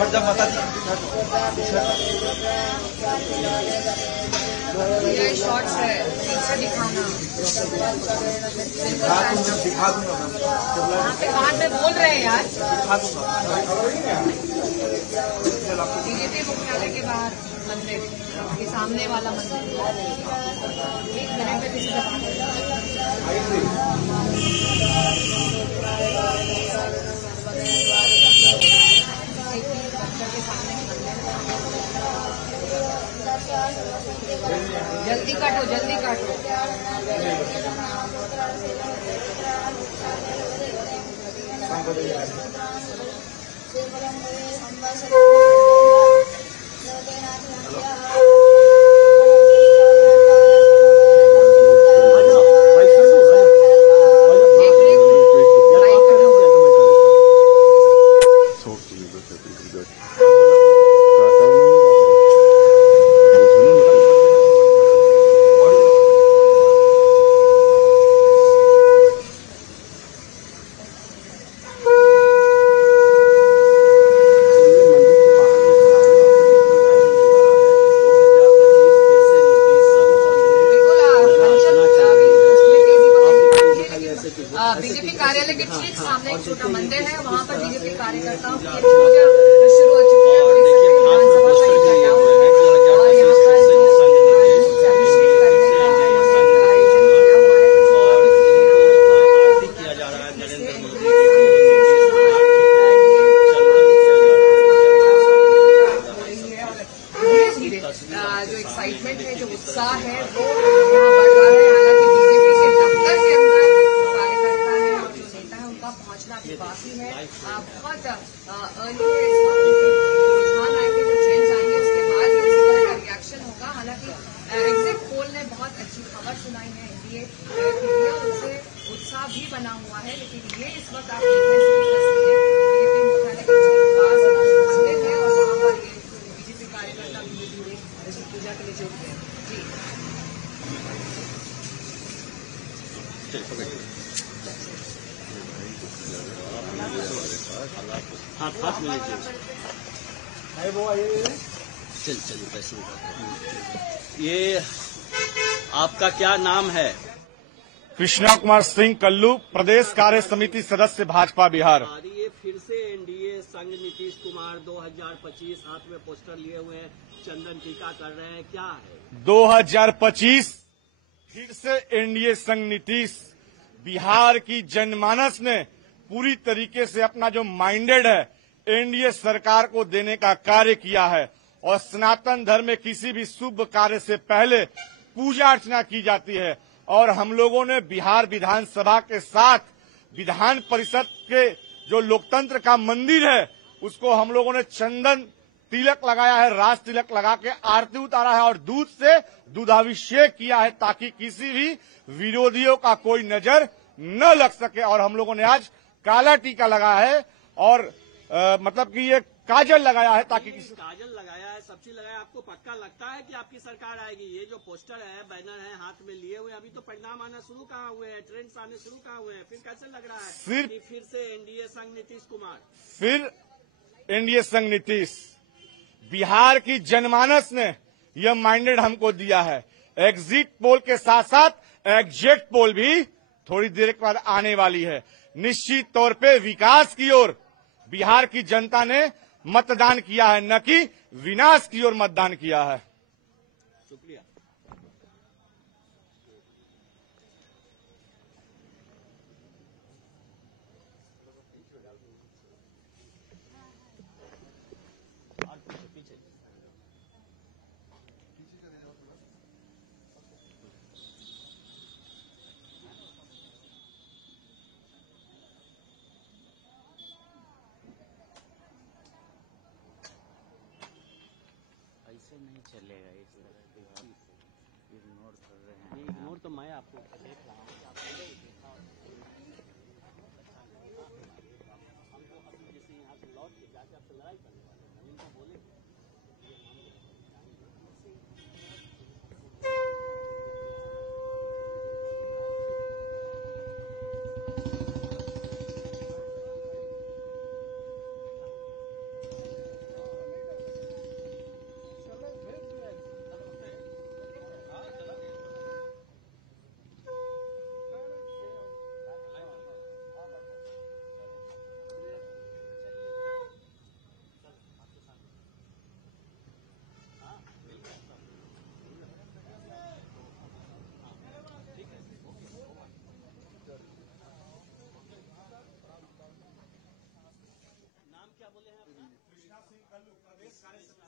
ये शॉर्ट्स है, पीछे दिखाना। दिखा दूंगा वहाँ पे बाहर में बोल रहे हैं यार। बीजेपी मुख्यालय के बाहर मंदिर के सामने वाला मंदिर। 1 मिनट में किसी से बात जल्दी काटो, जल्दी काटो। बीजेपी कार्यालय के ठीक सामने एक छोटा मंदिर है, वहाँ पर बीजेपी कार्यकर्ताओं की पूजा शुरू हो चुकी है। विधानसभा का ये कटा हुआ है और यहाँ पर अभिषेक करने का आयोजन किया हुआ है। किया जा रहा है नरेंद्र मोदी धीरे धीरे जो एक्साइटमेंट है, जो उत्साह है, वो यहाँ बढ़ रहा है। हालांकि बीजेपी के दफ्तर के अंदर कार्यकर्ता है और जो नेता है उनका पहुंचना अभी बाकी है। बहुत अर्ली है इस वक्त, रुझान आएंगे, जो चेंज आएंगे, उसके बाद ही इस तरह का रिएक्शन होगा। हालांकि एग्जिट पोल ने बहुत अच्छी खबर सुनाई है एनडीए मीडिया, उससे उत्साह भी बना हुआ है। लेकिन ये इस वक्त आप देखने से बीजेपी मुख्यालय के पास मंदिर है और वहाँ पर ये बीजेपी कार्यकर्ता धीरे धीरे पूजा के लिए जुट गए। जी हाथ में चल पैसे ये आपका क्या नाम है? कृष्णा कुमार सिंह कल्लू, प्रदेश कार्य समिति सदस्य भाजपा बिहार। ये फिर से एनडीए संग नीतीश कुमार 2025 हाथ में पोस्टर लिए हुए हैं, चंदन टीका कर रहे हैं, क्या है? 2025 फिर से एनडीए संग नीतीश। बिहार की जनमानस ने पूरी तरीके से अपना जो माइंडेड है एनडीए सरकार को देने का कार्य किया है और सनातन धर्म में किसी भी शुभ कार्य से पहले पूजा अर्चना की जाती है और हम लोगों ने बिहार विधानसभा के साथ विधान परिषद के जो लोकतंत्र का मंदिर है उसको हम लोगों ने चंदन तिलक लगाया है, राज तिलक लगा के आरती उतारा है और दूध से दूधाभिषेक किया है ताकि किसी भी विरोधियों का कोई नजर न लग सके। और हम लोगों ने आज काला टीका लगाया है और मतलब कि ये काजल लगाया है ताकि काजल लगाया है, सब चीज लगाया है। आपको पक्का लगता है कि आपकी सरकार आएगी? ये जो पोस्टर है, बैनर है हाथ में लिए हुए, अभी तो परिणाम आना शुरू कहाँ हुए हैं, ट्रेंड्स आने शुरू कहाँ हुए हैं, फिर कैसे लग रहा है फिर से एनडीए संग नीतीश कुमार? फिर एनडीए संग नीतीश। बिहार की जनमानस ने यह माइंडेड हमको दिया है। एग्जिट पोल के साथ साथ एग्जिट पोल भी थोड़ी देर के बाद आने वाली है। निश्चित तौर पे विकास की ओर बिहार की जनता ने मतदान किया है, न कि विनाश की ओर मतदान किया है। शुक्रिया। ऐसे नहीं चलेगा, इस तरह इग्नोर कर रहे हैं। इग्नोर तो मैं आपको देख रहा हूँ। जैसे यहाँ से लौट के जाके आपसे लड़ाई करने वाले हैं, इनको बोलेंगे कार्य